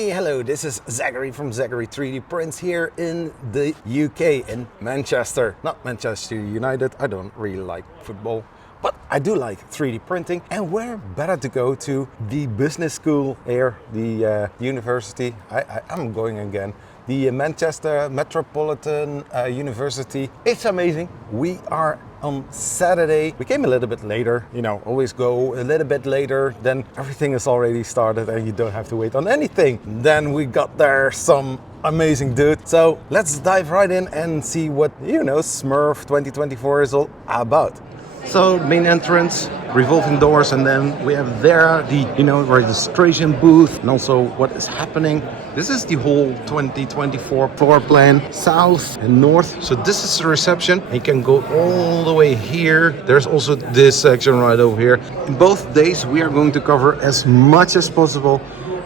Hey, hello, this is Zachary from Zachary 3D Prints here in the UK, in Manchester. Not Manchester United, I don't really like football, but I do like 3D printing. And where better to go to the business school here, the university. I'm going again. The Manchester Metropolitan University. It's amazing. We are on Saturday. We came a little bit later, you know, always go a little bit later, then everything is already started and you don't have to wait on anything. Then we got there some amazing dude. So let's dive right in and see what, you know, Smurf 2024 is all about. So main entrance, revolving doors, and then we have there the, you know, registration booth and also what is happening. This is the whole 2024 floor plan, south and north. So this is the reception. You can go all the way here. There's also this section right over here. In both days we are going to cover as much as possible,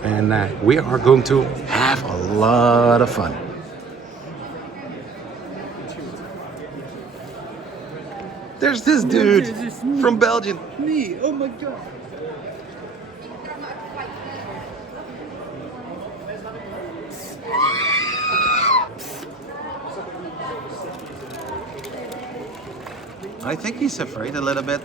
and we are going to have a lot of fun. There's this dude from Belgium. Me, oh my god. I think he's afraid a little bit.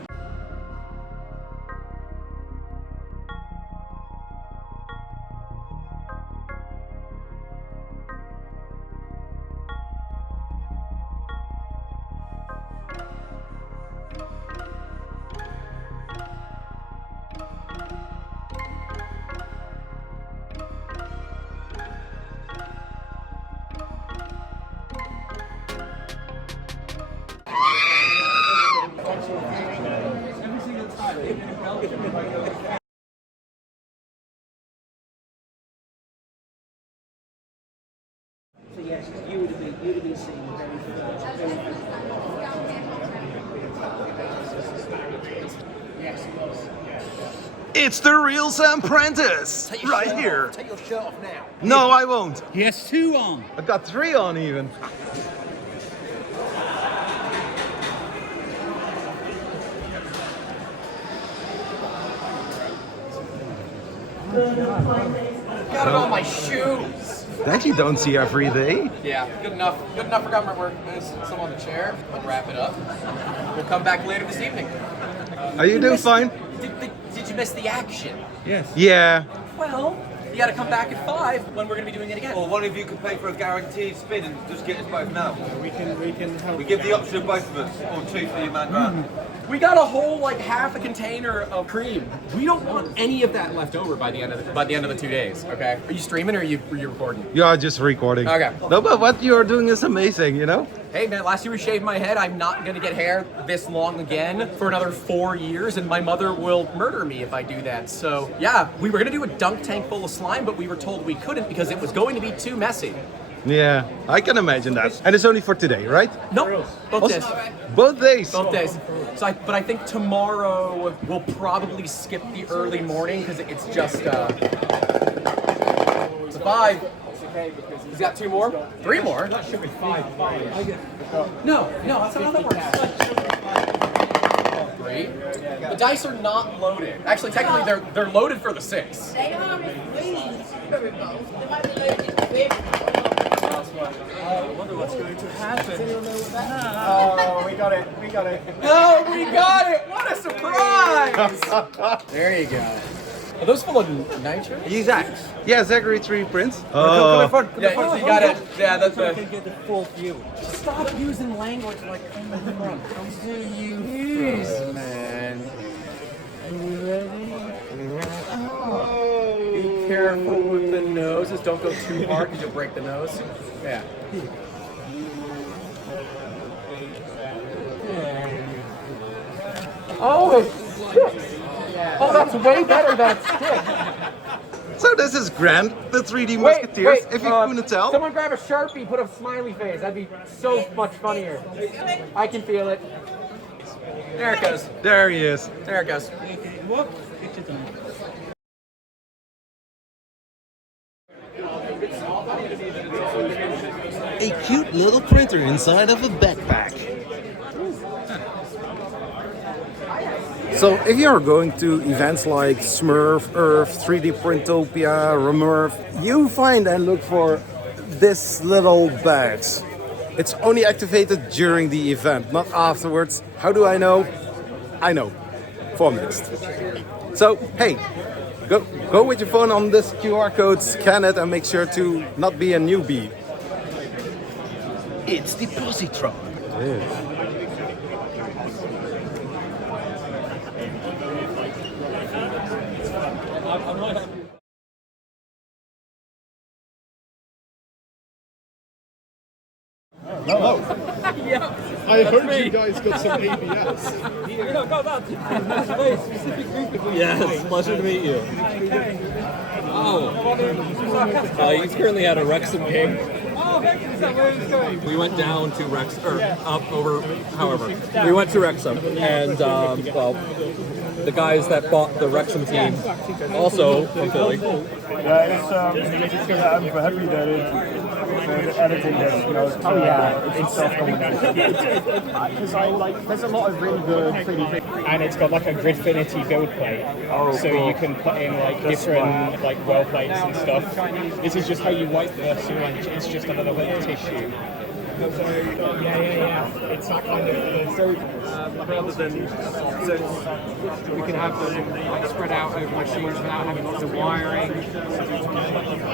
So yes, you would have been seeing very Yes, it was. It's the real Sam Prentice, right here. Take your shirt off now. No, I won't. He has two on. I've got 3 on even. Got it on my shoes. That you don't see every day. Yeah, good enough. Good enough for government work. There's some on the chair. I'll wrap it up. We'll come back later this evening. Are you doing fine? Did you miss the action? Yes. Yeah. Well, you got to come back at 5 when we're going to be doing it again. Or one of you could pay for a guaranteed spin and just get us both now. We can help. We give the option of both of us, or 2 for your man round. We got a whole half a container of cream. We don't want any of that left over by the end of the 2 days. Okay? Are you streaming or are you recording? You are just recording. Okay. No, but what you are doing is amazing, you know? Hey man, last year we shaved my head. I'm not gonna get hair this long again for another 4 years, and my mother will murder me if I do that. So yeah, we were gonna do a dunk tank full of slime, but we were told we couldn't because it was going to be too messy. Yeah, I can imagine that. And it's only for today, right? Nope, both days. Both days. Both days. So, but I think tomorrow we'll probably skip the early morning because it's just it's a 5. He's got 2 more, 3 more. That should be 5. No, that's not how that works. 3. The dice are not loaded. Actually, technically, they're loaded for the 6. They are please. They might be loaded with. I wonder what's going to happen. Oh, we got it. Oh, we got it! What a surprise! There you go. Are those full of nitro? You Zach? Yeah, Zachary 3D Prints. Yeah, you got it. Yeah, that's So I it. can get the full view. Stop using language like come to you. Jeez, man. Be careful with the noses. Don't go too hard because you'll break the nose. Yeah. Oh, it sticks. Oh, that's way better than it sticks. So this is Grant, the 3D Musketeers, if you couldn't tell. Someone grab a Sharpie, put a smiley face. That'd be so much funnier. I can feel it. There it goes. There he is. There it goes. What? Get it done. A cute little printer inside of a backpack. So if you're going to events like Smurf, Earth, 3D Printopia, Remurf, you find and look for this little badge. It's only activated during the event, not afterwards. How do I know? I know. Formlist. So hey, go with your phone on this QR code, scan it, and make sure to not be a newbie. It's the positron. Hello. I heard you guys got some ABS. Yes, pleasure to meet you. Oh, he's currently at a Wrexham game. We went down to Wrexham, or up over, however. We went to Wrexham, and well, the guys that bought the Wrexham team, also from Philly. Yeah, I'm happy that the editing has, it's self-dominated. Because there's a lot of really good 3D And it's got like a Gridfinity build plate, so you can put in like different like well plates and stuff. This is just how you wipe the sealant. It's just another bit of tissue. Yeah. It's that kind of so rather than we can have them like spread out over machines without having lots of wiring.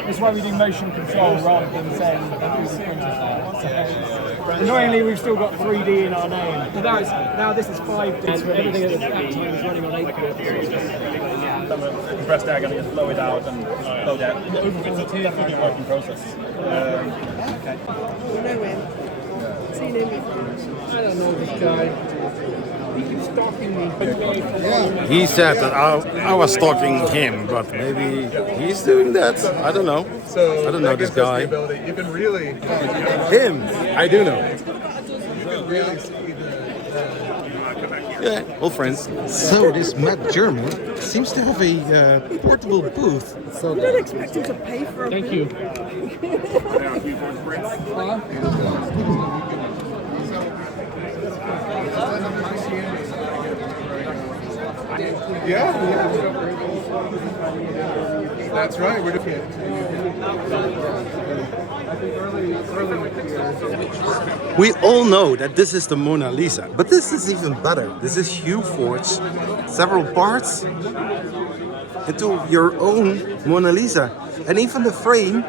That's why we do motion control rather than saying who's the printer there. Annoyingly, we've still got 3D in our name. Now this is 5D. And everything at the time is running on 8-bit. Compressed air going to get flowed out and flowed out. It's definitely a working process. I don't know this guy. He keeps stalking me. He said that I was stalking him, but maybe he's doing that. I don't know. So I don't know this guy. You can really Him, I do know. really see Yeah, all friends. So this Matt German seems to have a portable booth. So I don't expect him to pay for a Thank you. Yeah, that's right. We're doing it. We all know that this is the Mona Lisa, but this is even better. This is Hue Forge, several parts into your own Mona Lisa. And even the frame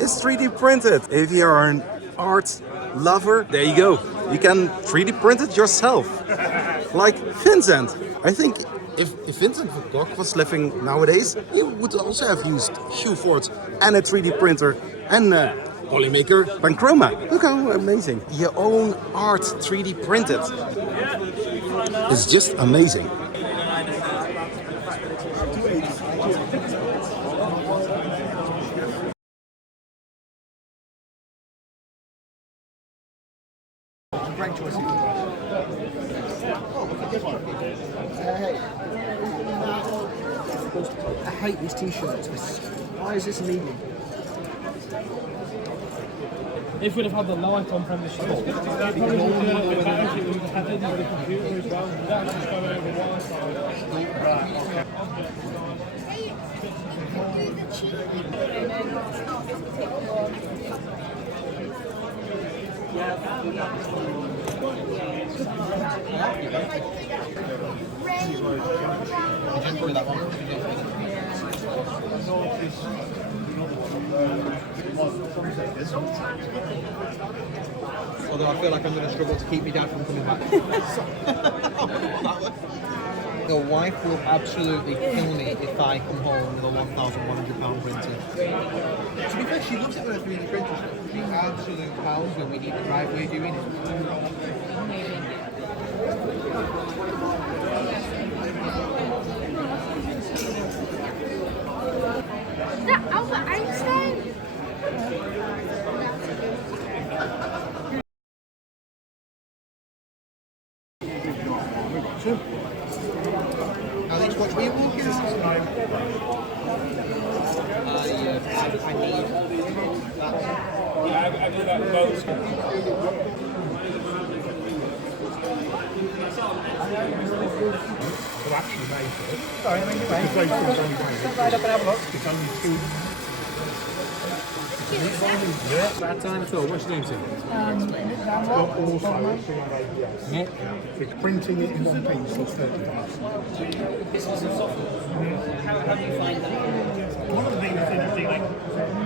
is 3D printed. If you are an art lover, there you go. You can 3D print it yourself. Like Vincent. I think if Vincent van Gogh was living nowadays, he would also have used Hue Forge and a 3D printer and Polymaker Panchroma. Look how amazing. Your own art 3D printed. It's just amazing. I hate these t-shirts. Why is this leaving? If we'd have had the light on from the show, we probably would have done it without it. We had it on the computer as well. Without just going over Wi-Fi. Although I feel like I'm going to struggle to keep my dad from coming back. The wife will absolutely kill me if I come home with a £1,100 printer. To be fair, she loves it when I 3D printers. She absolute pals when we need the right way of doing it. Is that Albert Einstein? Alex, what were you walking at? I need I do that most. actually make it. Sorry, I mean, because those things only make Right up and have a look. it's only two. That time at all. What's your name, sir? But also ABS. It's printing it in one piece or 35. How do you find that? One of the things that's interesting, like,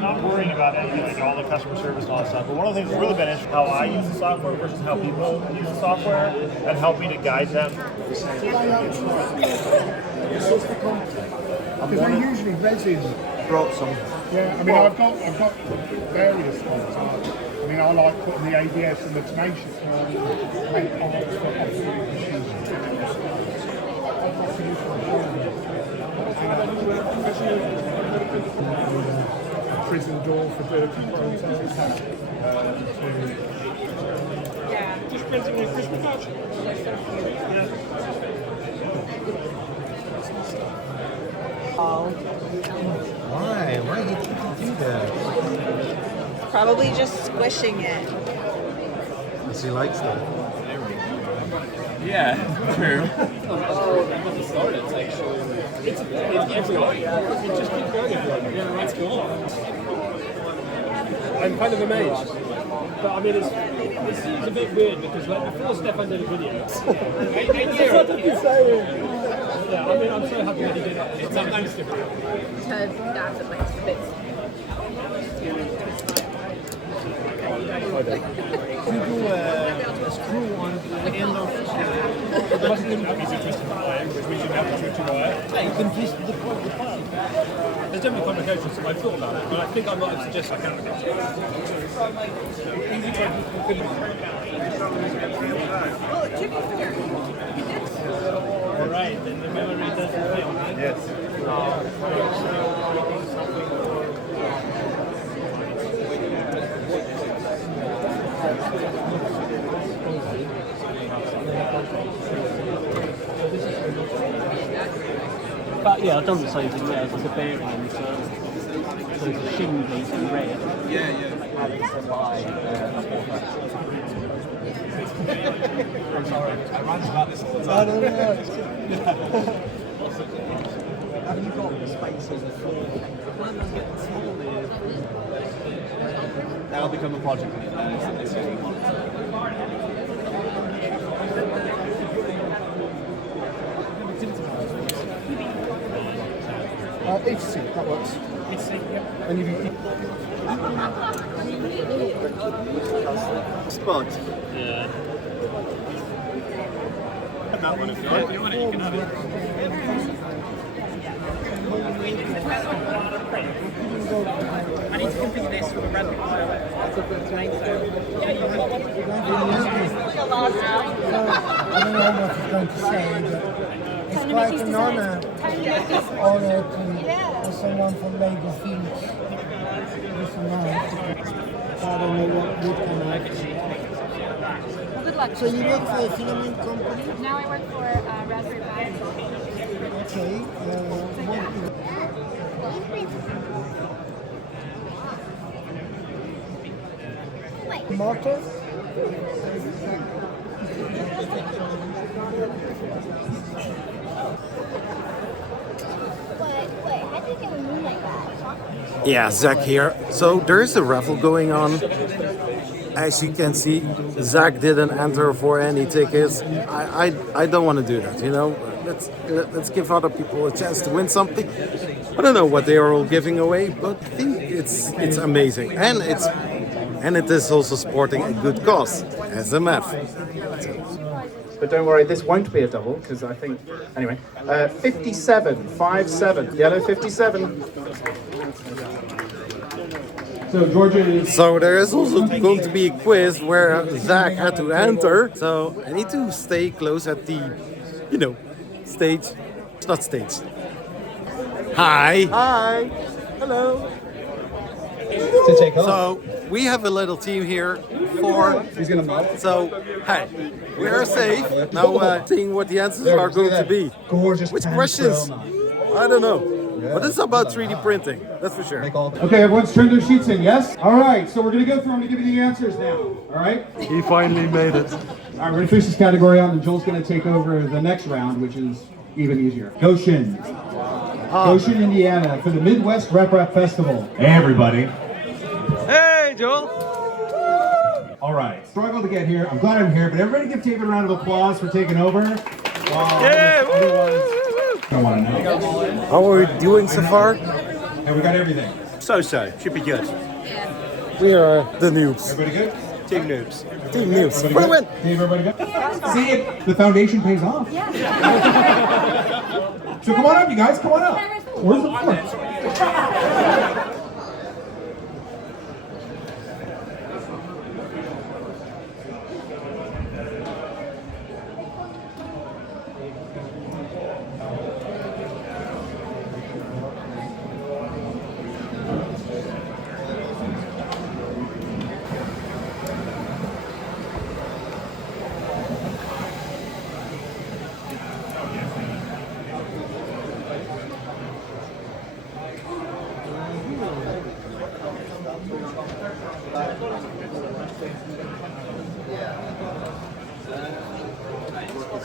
not worrying about anything, like all the customer service and all that stuff, but one of the things that's really been interesting, how I use the software versus how people use the software, and helping to guide them. Because they're usually resin. Brought some. Yeah, I mean, I've got various ones. I mean, I like putting the ABS and the tenacious on, make parts for absolute machines. A prison door for dirty prototypes. Just printing a Christmas patch. Why? Why did you do that? Probably just squishing it. Because he likes that. Yeah, true. It's everywhere. It just keeps going everywhere. Yeah, that's cool. I'm kind of amazed. But I mean, it seems a bit weird because like before Stefan did a video, I knew. Yeah, I mean, I'm so happy that he did it. It's sometimes different. Because that's a place to be. You do a screw on the end of It wasn't that easy to twist the wire, because we should have to twist the wire. you can twist the part. There's definitely complications, so I've thought about it, but I think I might suggest I can. All right, then the memory doesn't fail. Yes. But yeah, I've done the same thing there. There's a bearing insert. So there's a shin piece in red. I'm sorry, I rant about this all the I time. don't know. Have you got the space on the floor? That'll become a project. HC, that works. And you can Spud. Yeah. That one if you want. If you want it, you can have it. I need to configure this for the red one. I don't know what he's going to say, but it's quite an honor to someone from Labour Fields this amount. I don't know what would come out. Good luck. So you work for a filament company? Now I work for Raspberry Pi. Okay. Motor? Yeah, Zach here. So there is a raffle going on. As you can see, Zach didn't enter for any tickets. I don't want to do that, you know. Let's give other people a chance to win something. I don't know what they are all giving away, but I think it's amazing, and it is also supporting a good cause, SMRRF. But don't worry, this won't be a double because I think anyway. 57, yellow 57. So Georgia is. So there is also going to be a quiz where Zach had to enter. So I need to stay close at the, you know, stage. It's not stage. Hi. Hi. Hello. So we have a little team here for. He's gonna mount. So hey, we are safe now. Seeing what the answers are going to be. Gorgeous. Which questions? I don't know. But it's about 3D printing. That's for sure. Okay, everyone's turned their sheets in, yes? All right, so we're going to go through. I'm going to give you the answers now. All right? He finally made it. All right, we're going to finish this category out, and Joel's going to take over the next round, which is even easier. Goshen. Goshen, Indiana, for the Midwest Rap Festival. Hey, everybody. Hey, Joel. All right, struggled to get here. I'm glad I'm here, but everybody give David a round of applause for taking over. Yeah, I want to know. How are we doing so far? And we got everything. So-so. Should be good. We are the noobs. Everybody good? Team noobs. Team noobs. For the win! Everybody good? See, the foundation pays off. So come on up, you guys. Come on up. Where's the floor?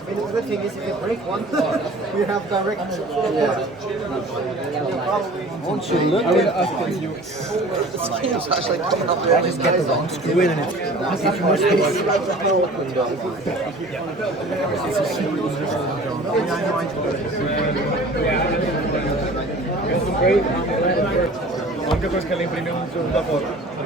The good thing is if you break one part, we have direct. Once you look at it, the skin's actually coming up there. I just get the wrong screw in and it's if you must Anche perché le imprime un da foto.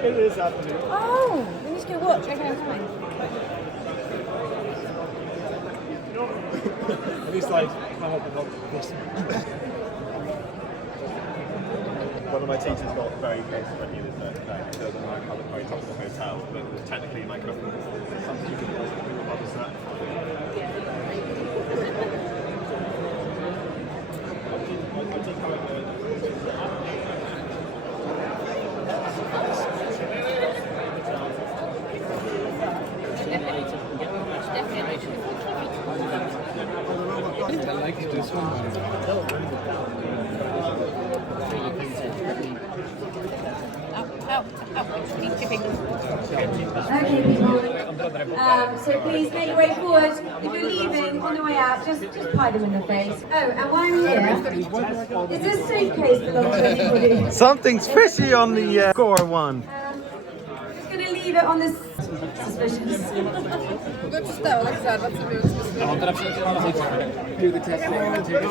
It is happening. Oh, we need to go watch. Okay, fine. At least like come up with this. One of my teachers got very close when he was at Northern Ireland, at the very top of the hotel, but technically my cousin was some stupid what was that? I like this one. Okay, people. So please make your way forward. If you're leaving on the way out, just pie them in the face. Oh, and while I'm here, is this suitcase belong to anybody? Something's fishy on the core one. Just gonna leave it on this suspicious. Good stuff, like that. That's a real Do the testing and take it.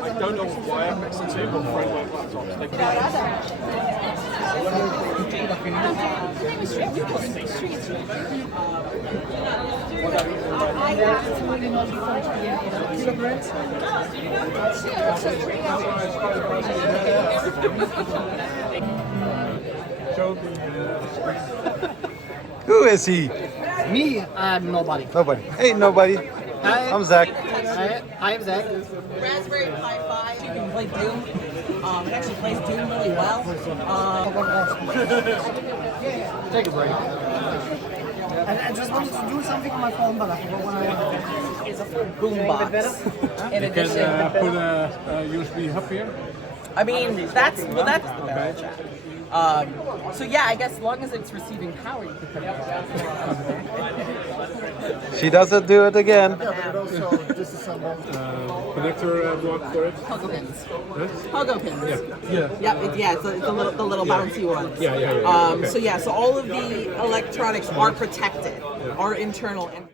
I don't know why I'm mixing two on framework laptops. Who is he? Me, I'm nobody. Nobody. Hey, nobody. Hi. I'm Zach. Hi, I'm Zach. Raspberry Pi 5. You can play Doom. It actually plays Doom really well. Take a break. And I just wanted to do something on my phone, but I forgot what I It's a full boombox. In You can addition, put a USB hub here. I mean, that's the barrel jack. So yeah, I guess as long as it's receiving power, you can put it on. She doesn't do it again. Connector block for it. Pogo pins. Huh? Pogo pins. Yeah. Yeah, it's the little bouncy ones. Yeah. Okay. So all of the electronics are protected, are internal. And